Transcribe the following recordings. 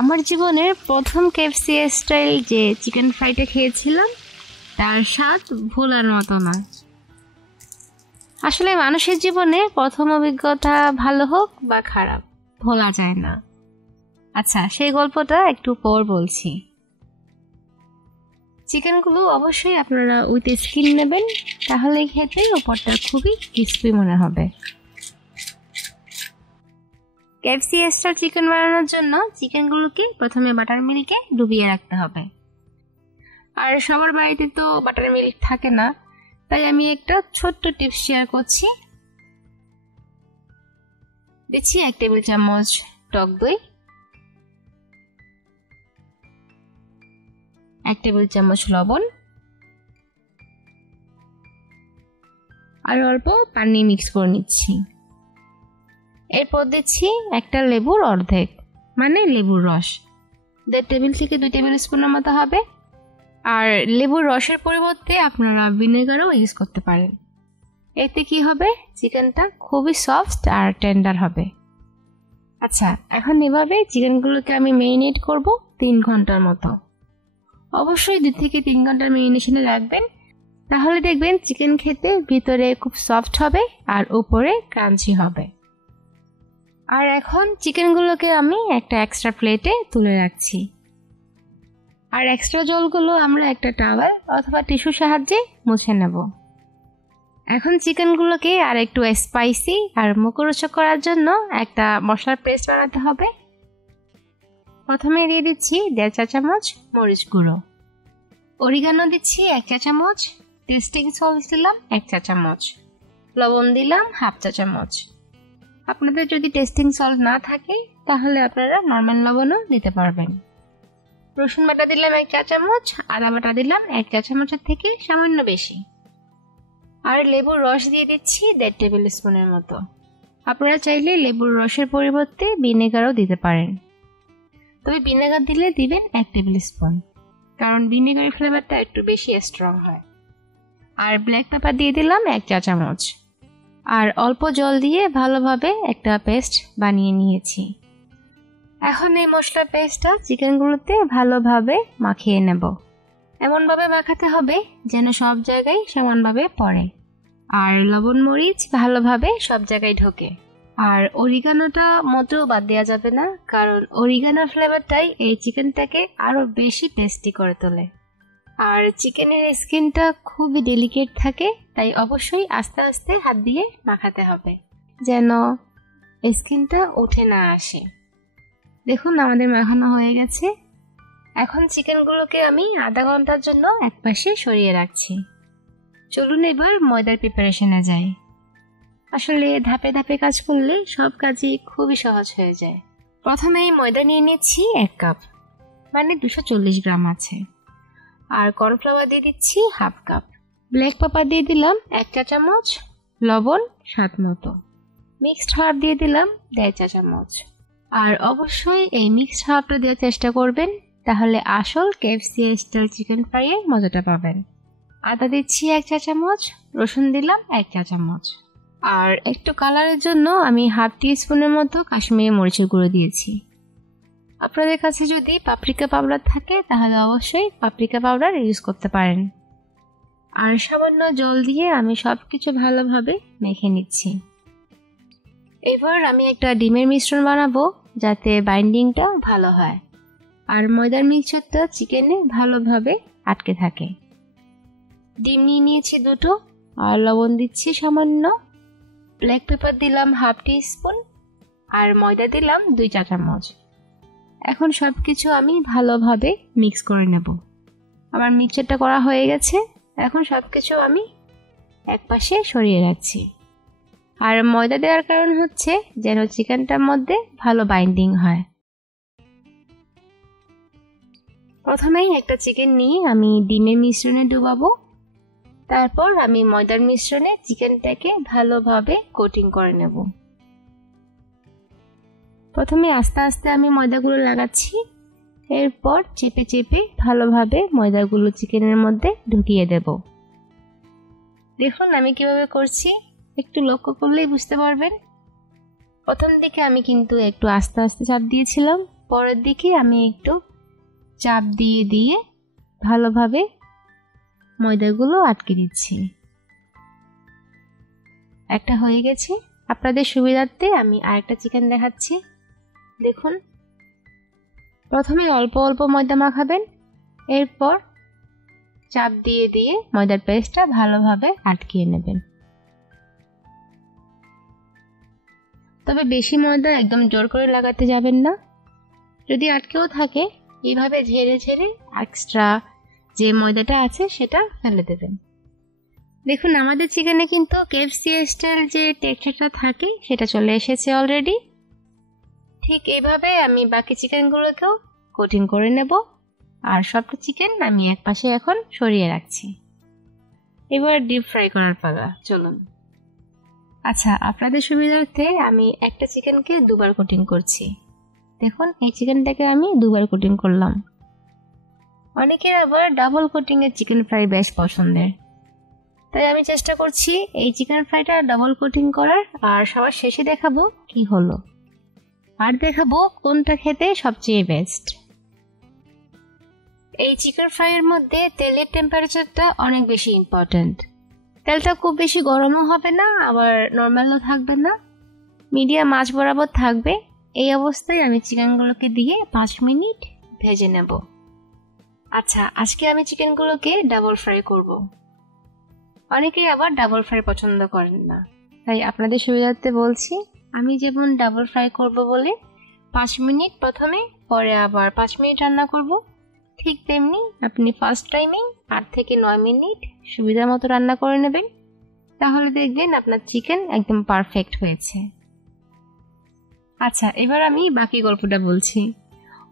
আমার জীবনের প্রথম KFC স্টাইল যে চিকেন ফ্রাইটা খেয়েছিলাম তার স্বাদ ভোলার মতো না। আসলে মানুষের জীবনে প্রথম অভিজ্ঞতা ভালো হোক বা খারাপ ভোলা যায় না। আচ্ছা, সেই গল্পটা একটু পর বলছি। চিকেনগুলো অবশ্যই আপনারা উইথ স্কিন নেবেন, তাহলে খেতে ওপরটা খুবই ক্রিস্পি মনে হবে। KFC স্টাইল চিকেন বানানোর জন্য চিকেনগুলোকে প্রথমে বাটার মিল্কে ডুবিয়ে রাখতে হবে। আর সবার বাড়িতে তো বাটার মিল্ক থাকে না, তাই আমি একটা ছোট্ট টিপস শেয়ার করছি। দিচ্ছি 1 টেবিল চামচ টক দই, 1 টেবিল চামচ লবণ আর অল্প পানি মিক্স করে নিচ্ছি। এরপর দিচ্ছি একটা লেবুর অর্ধেক, মানে লেবুর রস। 1.5 টেবিল থেকে 2 টেবিল স্পুনের মতো হবে। আর লেবুর রসের পরিবর্তে আপনারা ভিনেগারও ইউজ করতে পারেন। এতে কি হবে, চিকেনটা খুবই সফট আর টেন্ডার হবে। আচ্ছা, এখন এভাবে চিকেনগুলোকে আমি মেরিনেট করব 3 ঘন্টার মতো। অবশ্যই 2 থেকে 3 ঘন্টার মেরিনেশনে রাখবেন, তাহলে দেখবেন চিকেন খেতে ভিতরে খুব সফট হবে আর উপরে ক্রাঞ্চি হবে। আর এখন চিকেনগুলোকে আমি একটা এক্সট্রা প্লেটে তুলে রাখছি। আর এক্সট্রা জলগুলো আমরা একটা টাওয়েল অথবা টিস্যুর সাহায্যে মুছে নেব। এখন চিকেনগুলোকে আর একটু স্পাইসি আর মুখরোচক করার জন্য একটা মশলার পেস্ট বানাতে হবে। প্রথমে দিয়ে দিচ্ছি 1.5 চা চামচ মরিচ গুঁড়ো, অরিগানো দিচ্ছি 1 চা চামচ, টেস্টিং সল্ট দিলাম 1 চা চামচ, লবণ দিলাম 1/2 চা চামচ। আপনাদের যদি টেস্টিং সল্ট না থাকে তাহলে আপনারা নর্মাল লবণও দিতে পারবেন। রসুন বাটা দিলাম 1 চা চামচ, আদা বাটা দিলাম 1 চা চামচের থেকে সামান্য বেশি। আর লেবুর রস দিয়ে দিচ্ছি 1.5 টেবিল স্পুনের মতো। আপনারা চাইলে লেবুর রসের পরিবর্তে ভিনেগারও দিতে পারেন, তবে ভিনেগার দিলে দিবেন 1 টেবিল স্পুন, কারণ ভিনেগারের ফ্লেভারটা একটু বেশি স্ট্রং হয়। আর ব্ল্যাক পেপার দিয়ে দিলাম 1 চা চামচ। আর অল্প জল দিয়ে ভালোভাবে একটা পেস্ট বানিয়ে নিয়েছি। এখন এই মশলা পেস্টটা চিকেনগুলোতে ভালোভাবে মাখিয়ে নেব। এমনভাবে মাখাতে হবে যেন সব জায়গায় সমানভাবে পড়ে, আর লবণ মরিচ ভালোভাবে সব জায়গায় ঢোকে। আর অরিগানোটা মোটেও বাদ দেওয়া যাবে না, কারণ অরিগানোর ফ্লেভারটাই এই চিকেনটাকে আরো বেশি টেস্টি করে তোলে। আর চিকেনের স্কিনটা খুবই ডেলিকেট থাকে, তাই অবশ্যই আস্তে আস্তে হাত দিয়ে মাখাতে হবে যেন স্কিনটা উঠে না আসে। দেখুন আমাদের মাখানো হয়ে গেছে। এখন চিকেনগুলোকে আমি আধা ঘন্টার জন্য একপাশে সরিয়ে রাখছি। চলুন এবার ময়দার প্রিপারেশনে যাই। আসলে ধাপে ধাপে কাজ করলে সব কাজই খুবই সহজ হয়ে যায়। প্রথমেই ময়দা নিয়ে নিচ্ছি 1 কাপ, মানে 240 গ্রাম আছে। আর কর্নফ্লাওয়ার দিয়ে দিচ্ছি 1/2 কাপ, ব্ল্যাক পেপার দিয়ে দিলাম 1 চা চামচ, লবণ স্বাদ মতো, মিক্সড হার্ব দিয়ে দিলাম 1.5 চা চামচ। আর অবশ্যই এই মিক্সড হার্বটা দেওয়ার চেষ্টা করবেন, তাহলে আসল KFC স্টাইল চিকেন ফ্রাইয়ের মজাটা পাবেন। আদা দিচ্ছি 1 চা চামচ, রসুন দিলাম 1 চা চামচ। আর একটু কালারের জন্য আমি 1/2 টিস্পুনের মতো কাশ্মীরি মরিচের গুঁড়ো দিয়েছি। আপনাদের কাছে যদি পাপরিকা পাউডার থাকে তাহলে অবশ্যই পাপরিকা পাউডার ইউজ করতে পারেন। আর সামান্য জল দিয়ে আমি সবকিছু ভালোভাবে মেখে নিচ্ছি। এবার আমি একটা ডিমের মিশ্রণ বানাবো যাতে বাইন্ডিংটা ভালো হয় আর ময়দার মিক্সচারটা চিকেনে ভালোভাবে আটকে থাকে। ডিম নিয়ে নিয়েছি 2টো, আর লবণ দিচ্ছি সামান্য, ব্ল্যাক পেপার দিলাম 1/2 টিস্পুন, আর ময়দা দিলাম 2 চা চামচ। এখন সবকিছু আমি ভালোভাবে মিক্স করে নেব। আমার মিক্সচারটা করা হয়ে গেছে। এখন সবকিছু আমি একপাশে সরিয়ে রাখছি। আর ময়দা দেওয়ার কারণ হচ্ছে যেন চিকেনটার মধ্যে ভালো বাইন্ডিং হয়। প্রথমেই একটা চিকেন নিয়ে আমি ডিমের মিশ্রণে ডুবাবো, তারপর আমি ময়দার মিশ্রণে চিকেনটাকে ভালোভাবে কোটিং করে নেব। প্রথমে আস্তে আস্তে আমি ময়দাগুলো লাগাচ্ছি, এরপর চেপে চেপে ভালোভাবে ময়দাগুলো চিকেনের মধ্যে ঢুকিয়ে দেব। দেখুন আমি কিভাবে করছি, একটু লক্ষ্য করলেই বুঝতে পারবেন। প্রথম দিকে আমি কিন্তু একটু আস্তে আস্তে চাপ দিয়েছিলাম, পরের দিকে আমি একটু চাপ দিয়ে দিয়ে ভালোভাবে ময়দাগুলো আটকে দিচ্ছি। একটা হয়ে গেছে। আপনাদের সুবিধার্থে আমি আরেকটা চিকেন দেখাচ্ছি। দেখুন, প্রথমে অল্প অল্প ময়দা মাখাবেন, এরপর চাপ দিয়ে দিয়ে ময়দার পেস্টটা ভালোভাবে আটকিয়ে নেবেন। তবে বেশি ময়দা একদম জোর করে লাগাতে যাবেন না। যদি আটকেও থাকে, এইভাবে ঝেড়ে ঝেড়ে এক্সট্রা যে ময়দাটা আছে সেটা ফেলে দেবেন। দেখুন, আমাদের চিকেনে কিন্তু KFC স্টাইল যে টেক্সচারটা থাকে সেটা চলে এসেছে অলরেডি। ঠিক এইভাবে আমি বাকি চিকেনগুলোকেও কোটিং করে নেব। আর সবটা চিকেন আমি একপাশে এখন সরিয়ে রাখছি। এবার ডিপ ফ্রাই করার পালা, চলুন। আচ্ছা, আপনাদের সুবিধার্থে আমি একটা চিকেনকে দুবার কোটিং করছি। দেখুন, এই চিকেনটাকে আমি দুবার কোটিং করলাম। অনেকের আবার ডাবল কোটিংয়ের চিকেন ফ্রাই বেশ পছন্দের, তাই আমি চেষ্টা করছি এই চিকেন ফ্রাইটা ডাবল কোটিং করার। আর সবার শেষে দেখাবো কি হলো, আর দেখাবো কোনটা খেতে সবচেয়ে বেস্ট। এই চিকেন ফ্রাইয়ের মধ্যে তেলের টেম্পারেচারটা অনেক বেশি ইম্পর্ট্যান্ট। তেলটা খুব বেশি গরমও হবে না, আবার নর্মালও থাকবে না, মিডিয়াম আঁচ বরাবর থাকবে। এই অবস্থায় আমি চিকেনগুলোকে দিয়ে 5 মিনিট ভেজে নেব। আচ্ছা, আজকে আমি চিকেনগুলোকে ডাবল ফ্রাই করব। অনেকেই আবার ডাবল ফ্রাই পছন্দ করেন না, তাই আপনাদের সুবিধার্থে বলছি, আমি যেমন ডাবল ফ্রাই করব বলে 5 মিনিট প্রথমে, পরে আবার 5 মিনিট রান্না করব, ঠিক তেমনি আপনি ফার্স্ট টাইমেই 8 থেকে 9 মিনিট সুবিধা মতো রান্না করে নেবেন। তাহলে দেখবেন আপনার চিকেন একদম পারফেক্ট হয়েছে। আচ্ছা, এবার আমি বাকি গল্পটা বলছি।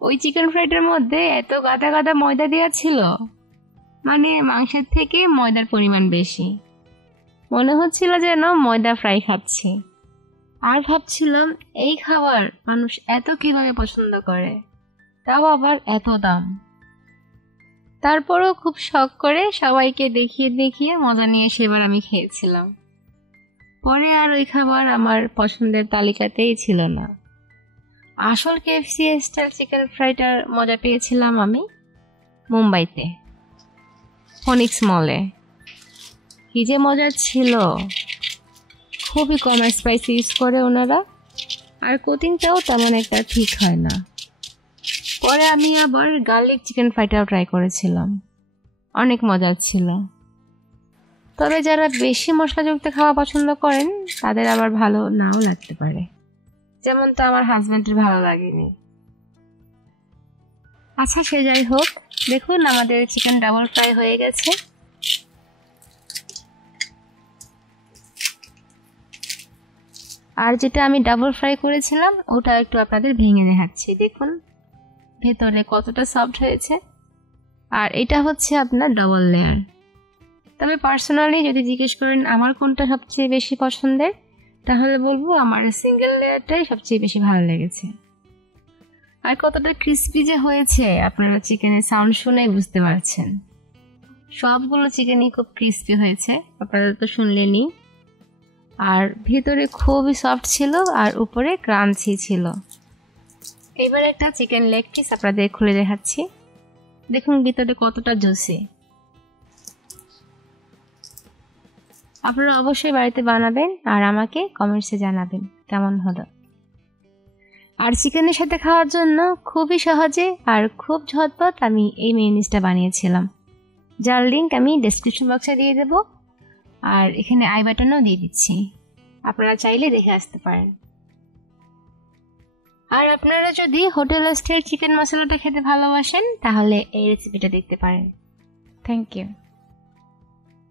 ওই চিকেন ফ্রাইটার মধ্যে এত গাদা গাদা ময়দা দেওয়া ছিল, মানে মাংসের থেকে ময়দার পরিমাণ বেশি। মনে হচ্ছিল যেন ময়দা ফ্রাই খাচ্ছি। আর ভাবছিলাম, এই খাবার মানুষ এত কিভাবে পছন্দ করে, তাও আবার এত দাম। তারপরও খুব শখ করে সবাইকে দেখিয়ে দেখিয়ে মজা নিয়ে সেবার আমি খেয়েছিলাম। পরে আর ওই খাবার আমার পছন্দের তালিকাতেই ছিল না। আসল KFC স্টাইল চিকেন ফ্রাইটার মজা পেয়েছিলাম আমি মুম্বাইতে, ফনিক্স মলে। কি যে মজা ছিল! খুবই কম স্পাইসি ইউজ করে ওনারা, আর কোটিংটাও তেমন একটা ঠিক হয় না। পরে আমি আবার গার্লিক চিকেন ফ্রাইটাও ট্রাই করেছিলাম, অনেক মজার ছিল। তবে যারা বেশি মশলাযুক্ত খাওয়া পছন্দ করেন তাদের আবার ভালো নাও লাগতে পারে, যেমন তো আমার হাজব্যান্ডের ভালো লাগেনি। আচ্ছা, সে যাই হোক, দেখুন আমাদের চিকেন ডাবল ফ্রাই হয়ে গেছে। আর যেটা আমি ডাবল ফ্রাই করেছিলাম ওটা একটু আপনাদের ভেঙে দেখাচ্ছি। দেখুন ভেতরে কতটা সফট হয়েছে। আর এটা হচ্ছে আপনার ডাবল লেয়ার। তবে পার্সোনালি যদি জিজ্ঞেস করেন আমার কোনটা সবচেয়ে বেশি পছন্দের, তাহলে বলবো আমার সিঙ্গেল লেয়ারটাই সবচেয়ে বেশি ভালো লেগেছে। আর কতটা ক্রিস্পি যে হয়েছে আপনারা চিকেনের সাউন্ড শুনেই বুঝতে পারছেন। সবগুলো চিকেনই খুব ক্রিস্পি হয়েছে, আপনারা তো শুনলেনই। আর ভিতরে খুবই সফট ছিল আর উপরে ক্রাঞ্চি ছিল। এবার একটা চিকেন লেগ পিস আপনাদের খুলে দেখাচ্ছি। দেখুন ভিতরে কতটা জুসি। আপনারা অবশ্যই বাড়িতে বানাবেন আর আমাকে কমেন্টসে জানাবেন কেমন হলো। আর চিকেনের সাথে খাওয়ার জন্য খুবই সহজে আর খুব ঝটপট আমি এই মেয়োনিজটা বানিয়েছিলাম, যার লিঙ্ক আমি ডেসক্রিপশন বক্সে দিয়ে দেব। আর এখানে আই বাটনও দিয়ে দিচ্ছি, আপনারা চাইলে দেখে আসতে পারেন। আর আপনারা যদি হোটেল স্টাইল চিকেন মশলাটা খেতে ভালোবাসেন তাহলে এই রেসিপিটা দেখতে পারেন। Thank you.